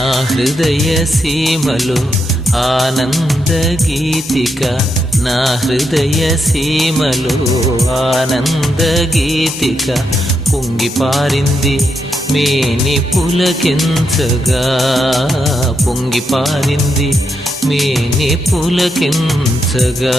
నా హృదయ సీమలో ఆనంద గీతిక, నా హృదయ సీమలో ఆనంద గీతిక పొంగి పారింది మేని పులకించగా, పొంగి పారింది మేని పులకించగా.